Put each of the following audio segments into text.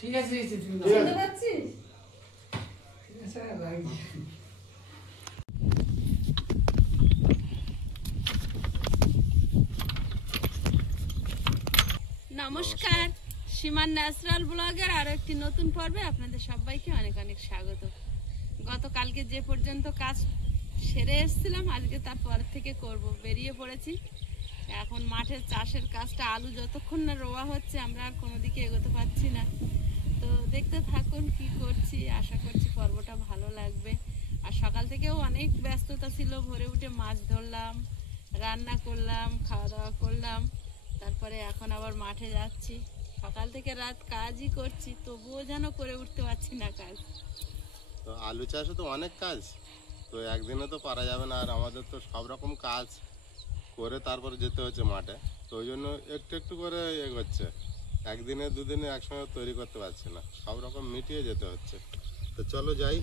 ঠিক আছে চিনতে পারছিস? নমস্কার, সীমার ন্যাচারাল ব্লগের আরো একটি নতুন পর্বে আপনাদের সবাইকে অনেক অনেক স্বাগত। গতকালকে যে পর্যন্ত কাজ সেরে এসেছিলাম, আজকে তারপর থেকে বেরিয়ে পড়েছি। এখন মাঠের চাষের কাজটা, আলু যতক্ষণ না রোয়া হচ্ছে আমরা আর কোনো দিকে এগোতে পারছি না। তো দেখতে থাকুন কি করছি, আশা করছি পর্বটা ভালো লাগবে। আর সকাল থেকেও অনেক ব্যস্ততা ছিল, ভোরে উঠে মাছ ধরলাম, রান্না করলাম, খাওয়া দাওয়া করলাম, তারপরে এখন আবার মাঠে যাচ্ছি। সকাল থেকে রাত কাজই করছি, তবুও যেন করে উঠতে পারছি না কাজ। তো আলু চাষে তো অনেক কাজ, তো একদিনে তো পারা যাবে না। আর আমাদের তো সব রকম কাজ করে তারপরে যেতে হচ্ছে মাঠে, তো ওই জন্য একটু একটু করে এগোচ্ছে। একদিনে দুদিনে একসঙ্গে তৈরি করতে পারছি না, সব রকম মিটিয়ে যেতে হচ্ছে। তো চলো যাই।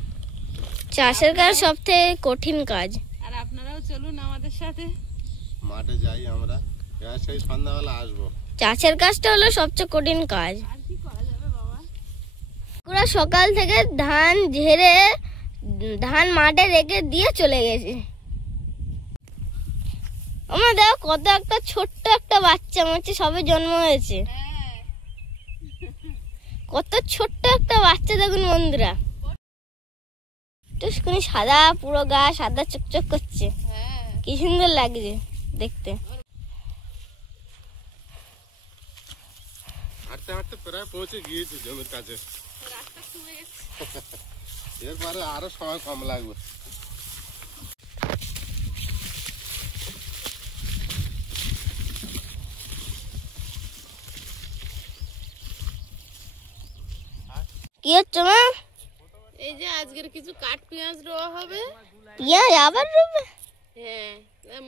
চাষের কাজ সবথেকে কঠিন কাজ। আর আপনারাও চলুন আমাদের সাথে, মাঠে যাই আমরা, সেই সন্ধ্যাবেলা আসবো। চাষের কাজটা হলো সবচেয়ে কঠিন কাজ। আর কি করা যাবে বাবা। পুরো সকাল থেকে ধান ঝেড়ে ধান মাঠে রেখে দিয়ে চলে গেছে। আমার দেখো কত একটা ছোট্ট একটা বাচ্চা, মনে হচ্ছে সবে জন্ম হয়েছে। কত ছোট্ট একটা বাচ্চা দেখুন বন্ধুরা, টুসকুনি সাদা, পুরো গা সাদা চকচক করছে, কি সুন্দর লাগছে দেখতে। হাঁটতে হাঁটতে প্রায় পৌঁছে গিয়েছি জমির কাছে। রাস্তা কমে গেছে, এরপরে আরো সময় কম লাগবে। কি হচ্ছে মা? এই যে আজকের কিছু কাঠ পেঁয়াজ রোয়া হবে। পেঁয়াজ আবার রোবে? হ্যাঁ,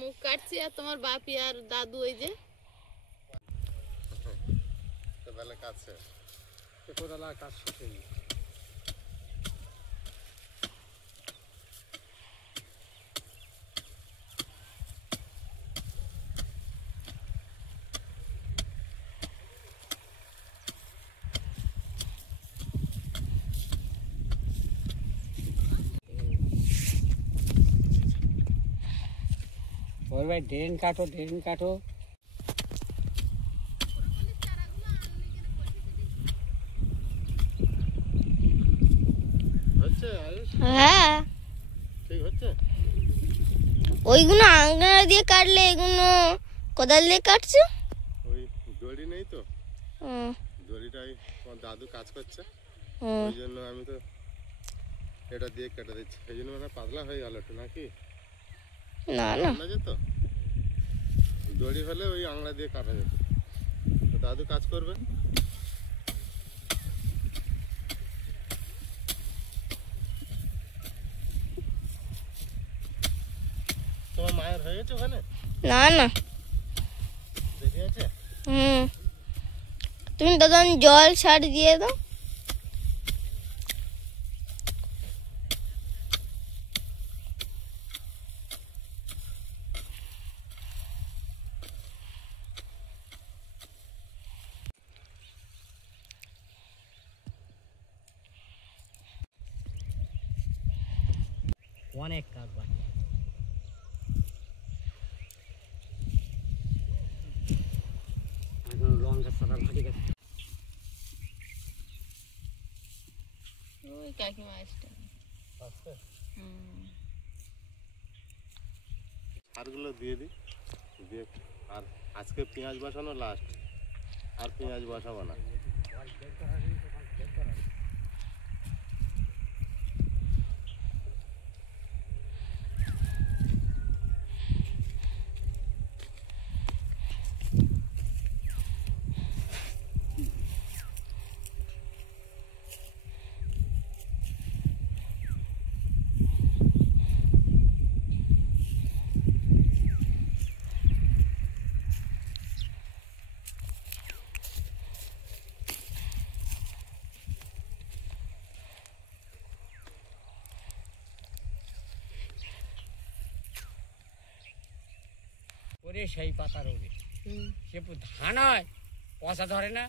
মুখ কাটছি। আর তোমার বাপি আর দাদু ওই যে কাজ শেষ। ওর ভাই ড্রেন কাটো, ড্রেন কাটো। হ্যাঁ, ঠিক হচ্ছে। ওইগুলো আঙাড়া দিয়ে কাটলে, এগুলো কোদাল দিয়ে কাটছে। ওই দড়ি নেই তো, দড়িটাই আমার দাদু কাজ করছে, ওই জন্য আমি তো এটা দিয়ে কেটে দিচ্ছি। এই জন্য মানে পাতলা হয়ে গেল একটু, নাকি? না না, যেত দড়ি হলে ওই আংলা দিয়ে কাটা যেত। তো দাদু কাজ করবে। তোমার মায়ের হয়ে গেছে ওখানে? না না, দেরি আছে। তুমি তখন জল সার দিয়ে দাও। অনেক কাজ বাকি। এখন লঙ্কা সাদা ভাটি গেছে। ওই কাকিমা আসছে। সারগুলো দিয়ে দিই, দিয়ে আর আজকে পেঁয়াজ বসানো লাস্ট, আর পেঁয়াজ বসাবো না। ওরে সেই পাতা রোগে, সে ধান হয়, পচা ধরে না।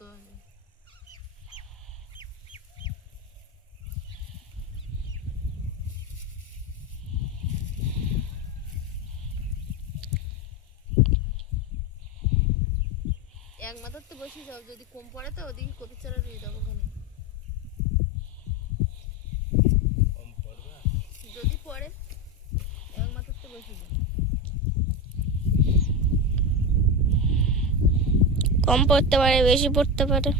তো এক মাথার তো বসে যাও, যদি কম পড়ে তো ওদিকে কপি চারা রুই দেবো ওখানে। যদি পড়ে এক মাথার তো বসে যাও। কম পড়তে পারে, বেশি পড়তে পারে।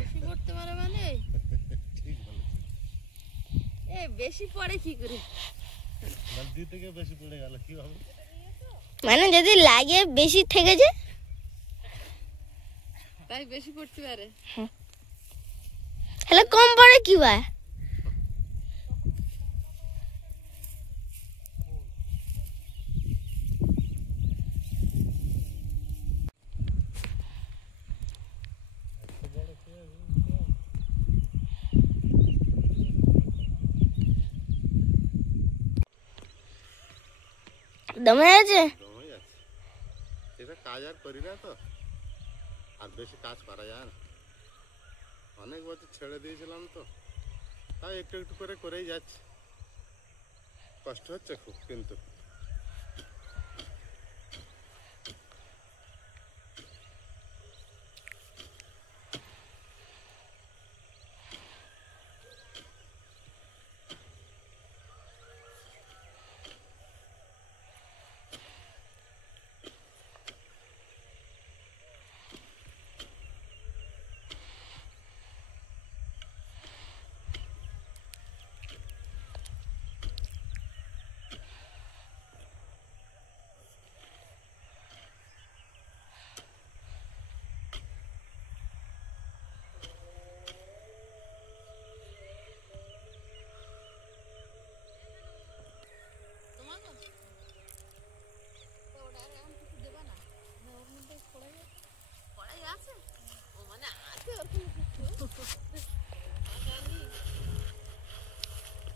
বেশি পড়তে পারে মানে এ বেশি পড়ে কি করে? মানে যদি লাগে বেশি থেকে যায় তাই বেশি পড়তে পারে। তাহলে কম পড়ে কি ভাই? দমে আছে। জমে যাচ্ছে, এটা কাজ আর করি না তো, আর বেশি কাজ করা যায় না। অনেক বছর ছেড়ে দিয়েছিলাম তো, তাই একটু একটু করে করেই যাচ্ছে। কষ্ট হচ্ছে খুব কিন্তু।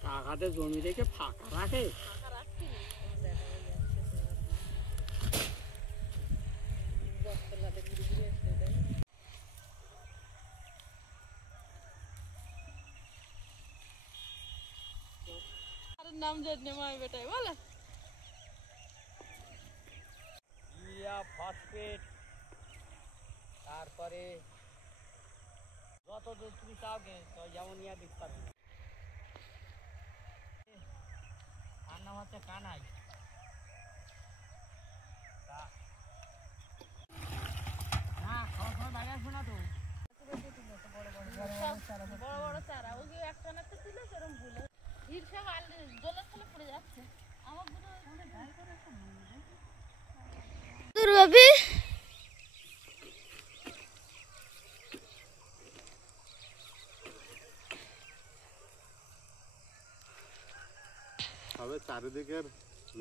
টাকাতে জমি রেখে ফাঁকা রাখে। নাম জানি মাই বেটাই বলে ইউরিয়া, ফসফেট, তারপরে যত তুমি চাও তো যেমন ইয়া দিতে পারবে। তার নাম হচ্ছে কানাই। না খাওয়া খাওয়া দাঁড়িয়ে আসবে না তো। বড় বড় চারা ওই যে একটা না ছিল সেরকম ভুল হিরসা গাল জলের তলে পড়ে যাচ্ছে। আমার গুলো অনেক গায়ে করে একটা তোর ভাবি তবে চারিদিকের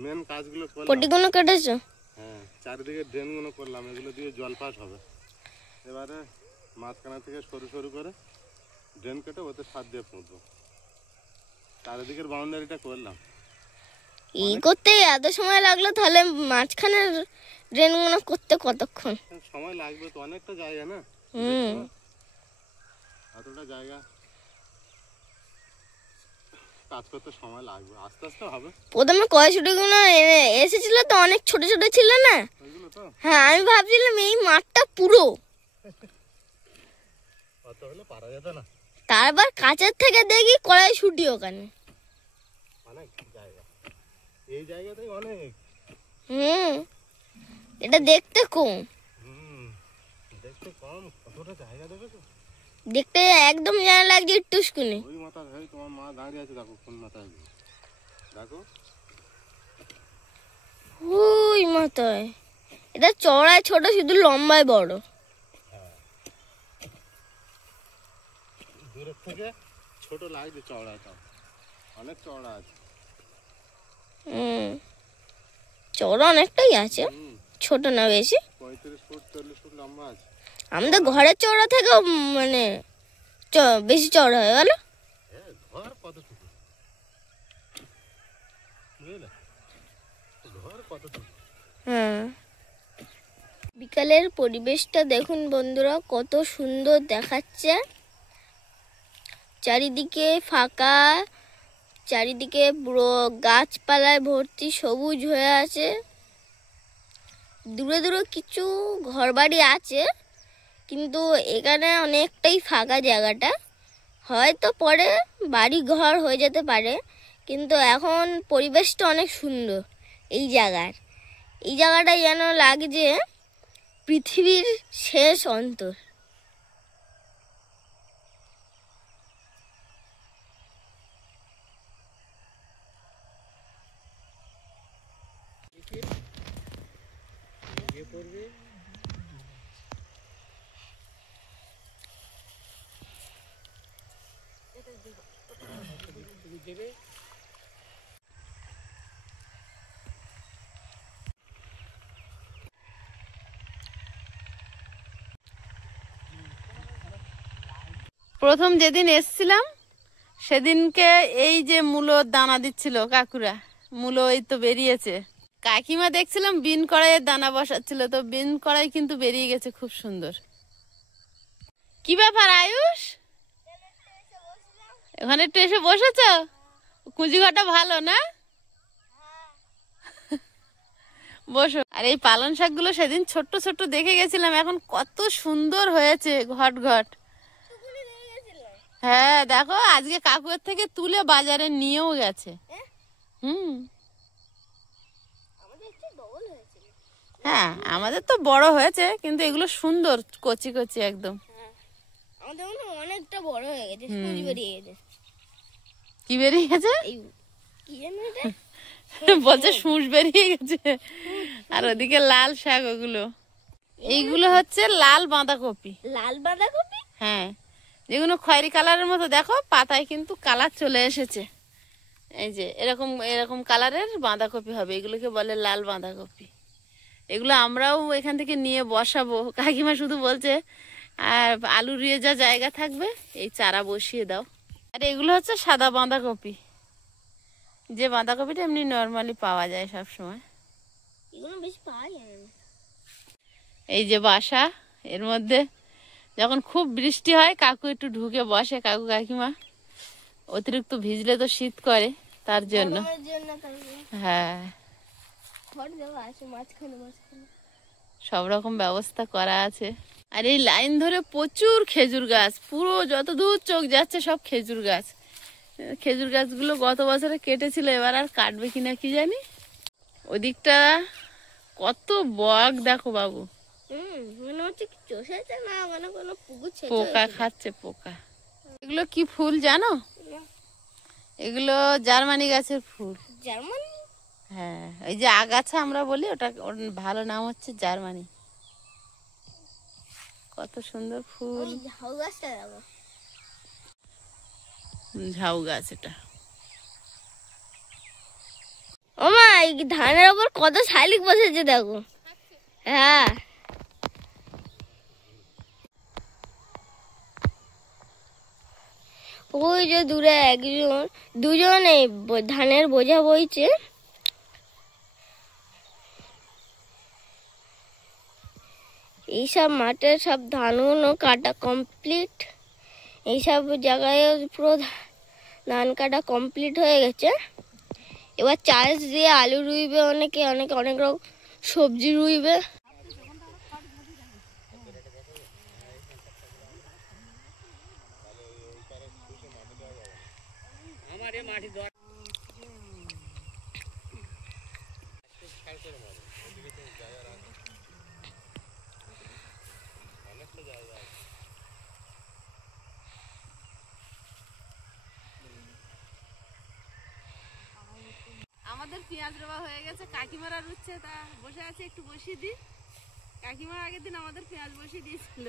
মেন কাজগুলো করলাম। পটিগুলো কেটেছো? হ্যাঁ, চারিদিকে ড্রেনগুলো করলাম, এগুলো দিয়ে জল পাস হবে। এবারে মাঝখানা থেকে সরু সরু করে ড্রেন কেটে ওতে সার দিয়ে পুঁতবো। চারিদিকের বাউন্ডারিটা করলাম। এই করতে এত সময় লাগলো, তাহলে মাঝখানে ড্রেনগুলো করতে কতক্ষণ? সময় লাগবে তো, অনেকটা জায়গা না। এতটা জায়গা কাজ করতে সময় লাগবে, আস্তে আস্তে হবে। প্রথমে কয়ছুটিগুলো এসেছিল তো, অনেক ছোট ছোট ছিল না? ওইগুলো তো হ্যাঁ, আমি ভাবছিলাম এই মাঠটা পুরো। অত হলে পারা যেত না। তারপর কাছের থেকে দেখি কড়াইশুঁটি ওখানে। অনেক জায়গা, এই জায়গাতেই অনেক। এটা দেখতে কম। দেখতে কম, কতটা জায়গা দেবে তো। দেখতে একদম জানা লাগছে টুসকুনি। ওই মাথা ভাই, তোমার মা দাঁড়িয়ে আছে, দেখো কোন মাথায়, দেখো ওই মাথায়। এটা চড়ায় ছোট, শুধু লম্বায় বড়। দূরের থেকে ছোট লাগছে, চওড়াটা অনেক চওড়া আছে। চড়া অনেকটাই আছে, ছোট না বেশি। 35 ফুট 40 ফুট লম্বা আছে। আমাদের ঘরের চওড়া থেকে মানে বেশি চওড়া হয়ে গেল। হ্যাঁ, ঘর কতটুকু বুঝলে, ঘর কতটুকু। হ্যাঁ, বিকালের পরিবেশটা দেখুন বন্ধুরা, কত সুন্দর দেখাচ্ছে। চারিদিকে ফাঁকা, চারিদিকে পুরো গাছপালায় ভর্তি, সবুজ হয়ে আছে। দূরে দূরে কিছু ঘরবাড়ি আছে, কিন্তু এখানে অনেকটাই ফাঁকা জায়গাটা। হয়তো পরে বাড়ি ঘর হয়ে যেতে পারে, কিন্তু এখন পরিবেশটা অনেক সুন্দর এই জায়গার। এই জায়গাটা যেন লাগছে পৃথিবীর শেষ অন্তর। প্রথম যেদিন এসছিলাম সেদিনকে এই যে মূলোর দানা দিচ্ছিল কাকুরা, মূলো এই তো বেরিয়েছে। কাকিমা দেখছিলাম বিন কড়াইয়ের দানা বসাচ্ছিল, তো বিন কড়াই কিন্তু বেরিয়ে গেছে খুব সুন্দর। কি ব্যাপার আয়ুষ, এখানে একটু এসে বসেছ? কুঁজিঘাটা ভালো না? বসো। আর এই পালং শাকগুলো সেদিন ছোট্ট ছোট্ট দেখে গেছিলাম, এখন কত সুন্দর হয়েছে ঘট ঘট। হ্যাঁ দেখো, আজকে কাকুর থেকে তুলে বাজারে নিয়েও গেছে। হ্যাঁ আমাদের তো বড় হয়েছে, কিন্তু এগুলো সুন্দর কচি কচি একদম। অনেকটা বড় হয়ে গেছে, সবুজ বেরিয়ে গেছে। কি বেরিয়ে গেছে? কি জানো এটা? বলছে সূঁচ বেরিয়ে গেছে। আর ওদিকে লাল শাক, ওগুলো এইগুলো হচ্ছে লাল বাঁধাকপি। লাল বাঁধাকপি? হ্যাঁ, যেগুলো খয়েরি কালারের মতো, দেখো পাতায় কিন্তু কালার চলে এসেছে। এই যে এরকম এরকম কালারের বাঁধাকপি হবে, এগুলোকে বলে লাল বাঁধাকপি। এগুলো আমরাও এখান থেকে নিয়ে বসাবো। কাকিমা শুধু বলছে আর আলু রুয়ে যা জায়গা থাকবে এই চারা বসিয়ে দাও। আর এগুলো হচ্ছে সাদা বাঁধাকপি, যে বাঁধাকপিটা এমনি নর্মালি পাওয়া যায় সব সময়। এগুলো বেশি পাওয়া যায় না। এই যে বাসা, এর মধ্যে যখন খুব বৃষ্টি হয় কাকু একটু ঢুকে বসে। কাকু কাকিমা অতিরিক্ত ভিজলে তো শীত করে, তার জন্য। হ্যাঁ, সব রকম ব্যবস্থা করা আছে। আর এই লাইন ধরে প্রচুর খেজুর গাছ, পুরো যত দূর চোখ যাচ্ছে সব খেজুর গাছ। খেজুর গাছগুলো গত বছরে কেটেছিল, এবার আর কাটবে কিনা কি জানি। ওদিকটা কত বক দেখো বাবু, পোকা খাচ্ছে পোকা। এগুলো কি ফুল জানো? এগুলো জার্মানি গাছের ফুল। জার্মানি? হ্যাঁ, এই যে আগাছা আমরা বলি, ওটা ওর ভালো নাম হচ্ছে জার্মানি। কত সুন্দর ফুল। ঝাউ গাছটা দেখো, ঝাউ গাছ এটা। ও মা, এই ধানের ওপর কত শালিক বসেছে দেখো। হ্যাঁ, ওই যে দূরে একজন দুজন এই ধানের বোঝা বইছে। এইসব মাঠে সব ধানগুলো কাটা কমপ্লিট। এইসব জায়গায় পুরো ধান কাটা কমপ্লিট হয়ে গেছে। এবার চাষ দিয়ে আলু রুইবে, অনেকে অনেক অনেক রকম সবজি রুইবে। আমাদের পেঁয়াজ রোয়া হয়ে গেছে, কাকিমারা রুচ্ছে, তা বসে আছে একটু বসিয়ে দিই। কাকিমা আগের দিন আমাদের পেঁয়াজ বসিয়ে দিয়েছিল।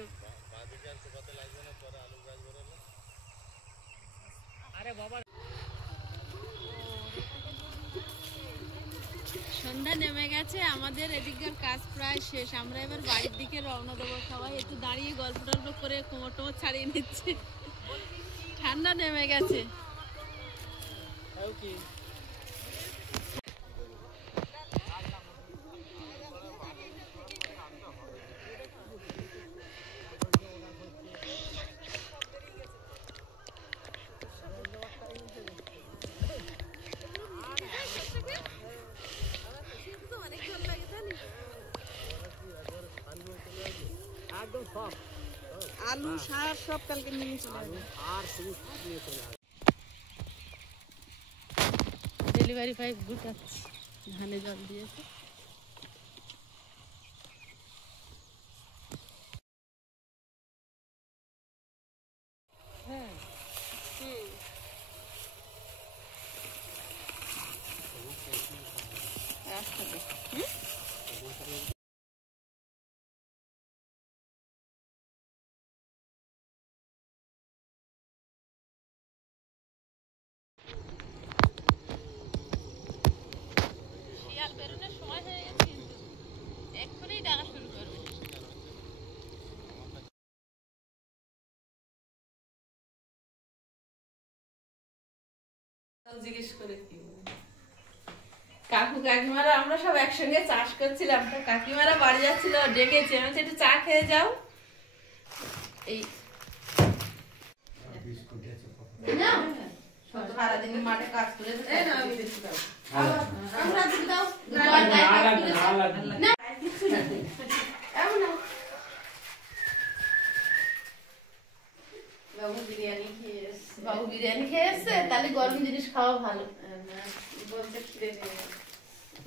সন্ধ্যা নেমে গেছে, আমাদের এদিককার কাজ প্রায় শেষ। আমরা এবার বাড়ির দিকে রওনা দেবো। সবাই একটু দাঁড়িয়ে গল্প টল্প করে কোমর টোমর ছাড়িয়ে নিচ্ছে, ঠান্ডা নেমে গেছে। একদম সব আলু সার সব কালকে নিয়ে চলে যাবে। আর তুমি সব নিয়ে চলে যাবে। ডেলিভারি পাইপ গুটাচ্ছি, ধানে জল দিয়েছে। হ্যাঁ শিয়াল বেরোনোর সময় হয়ে গেছে, কিন্তু এক্ষুনি ডাকা শুরু করবে। জিজ্ঞেস করে কি কাকু কাকিমারা আমরা সব একসঙ্গে চাষ করছিলাম, তো কাকিমারা বাড়ি যাচ্ছিল, ডেকেছে, আমি বলছি একটু চা খেয়ে যাও। এই সারাদিন মাঠে কাজ করে বাবু বিরিয়ানি খেয়ে এসছে, তাহলে গরম জিনিস খাওয়া ভালো। বলতে খিদে নেই,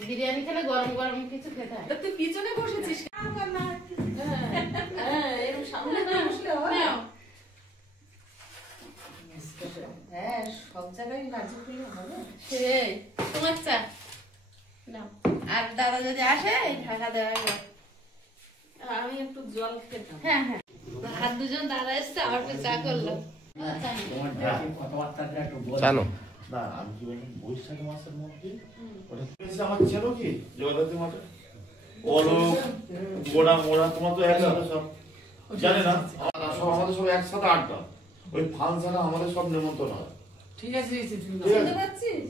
বিরিয়ানি খেলে গরম গরম কিছু খেতে হয়। তুই পিছনে বসেছিস, এরকম সামনে বসলে হয়। হ্যাঁ, সব জায়গায় নাচি করলে হবে। সেই তোমার চা নাও, আর দাদা যদি আসে ঢাকা দেওয়া। আমি একটু জল খেতাম। হ্যাঁ হ্যাঁ, আর দুজন দাদা এসছে, আর একটু চা করলাম। জানো না আমি কি বলি বৈশাখ মাসের মধ্যে ওটা আমার ছিল কি জগদ্ধাত্রী মাঠে অলক গোড়া মোড়া তোমার তো একসাথে সব জানে না, সব আমাদের সব একসাথে আড্ডা, ওই ফাংশনে আমাদের সব নেমন্তন্ন হয়। ঠিক আছে, শুনতে পাচ্ছিস?